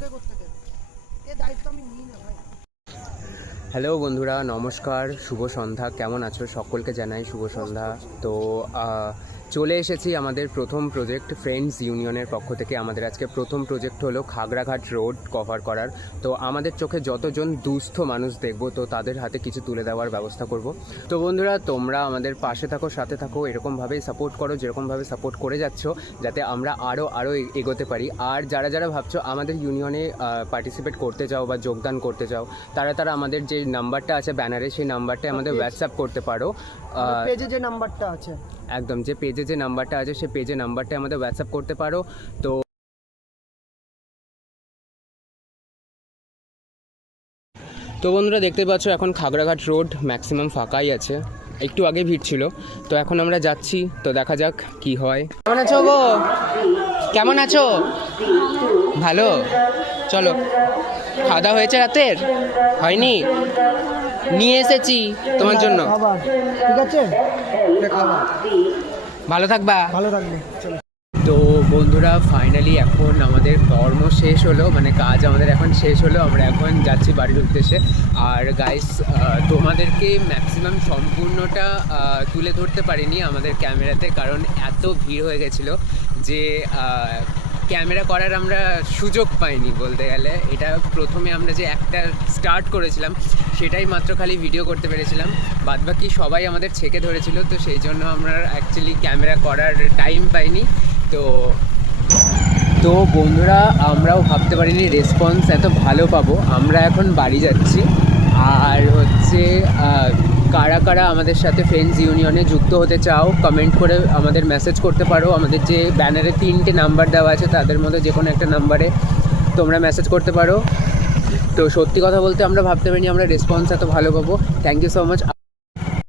তোকে করতে দেবে, এ দায়িত্ব আমি নিই না ভাই। হ্যালো বন্ধুরা, নমস্কার, শুভ সন্ধ্যা। কেমন আছো? সকলকে জানাই শুভ সন্ধ্যা। তো চলে এসেছি আমাদের প্রথম প্রজেক্ট ফ্রেন্ডস ইউনিয়নের পক্ষ থেকে। আমাদের আজকে প্রথম প্রজেক্ট হলো খাগড়াঘাট রোড কভার করার। তো আমাদের চোখে যতজন দুস্থ মানুষ দেখব, তো তাদের হাতে কিছু তুলে দেওয়ার ব্যবস্থা করব। তো বন্ধুরা, তোমরা আমাদের পাশে থাকো, সাথে থাকো, এরকমভাবেই সাপোর্ট করো যেরকমভাবে সাপোর্ট করে যাচ্ছ, যাতে আমরা আরও এগোতে পারি। আর যারা ভাবছো আমাদের ইউনিয়নে পার্টিসিপেট করতে চাও বা যোগদান করতে চাও, তারা আমাদের যে নাম্বারটা আছে ব্যানারে, সেই নাম্বারটায় আমাদের হোয়াটসঅ্যাপ করতে পারো। পেজে যে নাম্বারটা আছে, একদম যে পেজে যে নাম্বারটা আছে, সেই পেজে নাম্বারটায় আমাদের হোয়াটসঅ্যাপ করতে পারো। তো বন্ধুরা, দেখতে পাচ্ছ এখন খাগড়াঘাট রোড ম্যাক্সিমাম ফাঁকাই আছে, একটু আগে ভিড় ছিল। তো এখন আমরা যাচ্ছি, তো দেখা যাক কি হয়। কেমন আছো গো? কেমন আছো? ভালো। চলো, খাওয়া দাওয়া হয়েছে রাতের? হয়নি? নিয়ে এসেছি তোমার জন্য। ঠিক আছে, ভালো থাকবা। ভালো থাকবে। তো বন্ধুরা, ফাইনালি এখন আমাদের কর্ম শেষ হলো, মানে কাজ আমাদের এখন শেষ হলো। আমরা এখন যাচ্ছি বাড়ির উদ্দেশ্যে। আর গাইস, তোমাদেরকে ম্যাক্সিমাম সম্পূর্ণটা তুলে ধরতে পারিনি আমাদের ক্যামেরাতে, কারণ এত ভিড় হয়ে গেছিলো যে ক্যামেরা করার আমরা সুযোগ পাইনি বলতে গেলে। এটা প্রথমে আমরা যে একটা স্টার্ট করেছিলাম, সেটাই মাত্র খালি ভিডিও করতে পেরেছিলাম, বাদবাকি সবাই আমাদের ছেঁকে ধরেছিল। তো সেই জন্য আমরা অ্যাকচুয়ালি ক্যামেরা করার টাইম পাইনি। তো বন্ধুরা, আমরাও ভাবতে পারিনি রেসপন্স এত ভালো পাবো। আমরা এখন বাড়ি যাচ্ছি। আর হচ্ছে কারা আমাদের সাথে ফ্রেন্ডস ইউনিয়নে যুক্ত হতে চাও, কমেন্ট করে আমাদের মেসেজ করতে পারো। আমাদের যে ব্যানারে 3টে নাম্বার দেওয়া আছে, তাদের মধ্যে যে কোনো একটা নাম্বারে তোমরা মেসেজ করতে পারো। তো সত্যি কথা বলতে আমরা ভাবতে পারিনি আমরা রেসপন্স এত ভালো পাবো। Thank you so much.